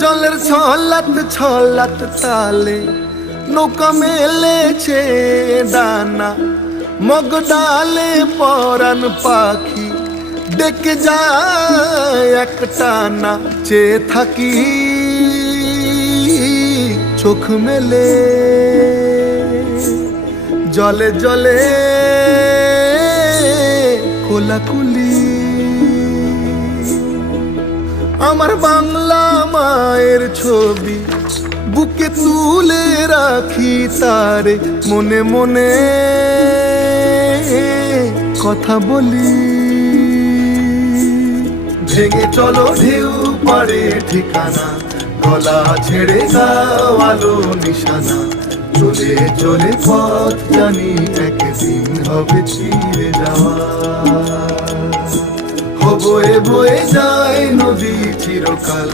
জলের ছলাত তালে নৌকা মেলেছে ডানা, মগ ডালে পরাণ পাখি ডেকে যায় একটানা। চেয়ে থাকি চোখ মেলে, জলে জলে কোলাকুলি। আমার বাংলা মায়ের ছবি বুকে তুলে রাখি তারে, মনে মনে কথা বলি। ভেঙে চলো ঢেউ পারে ঠিকানা, গলা ছেড়ে দাও আলো নিশানা। চলে চলে পথ জানি একদিন হবে ছিঁড়ে যাওয়া। বয়ে বয়ে যায় নদী চিরকাল,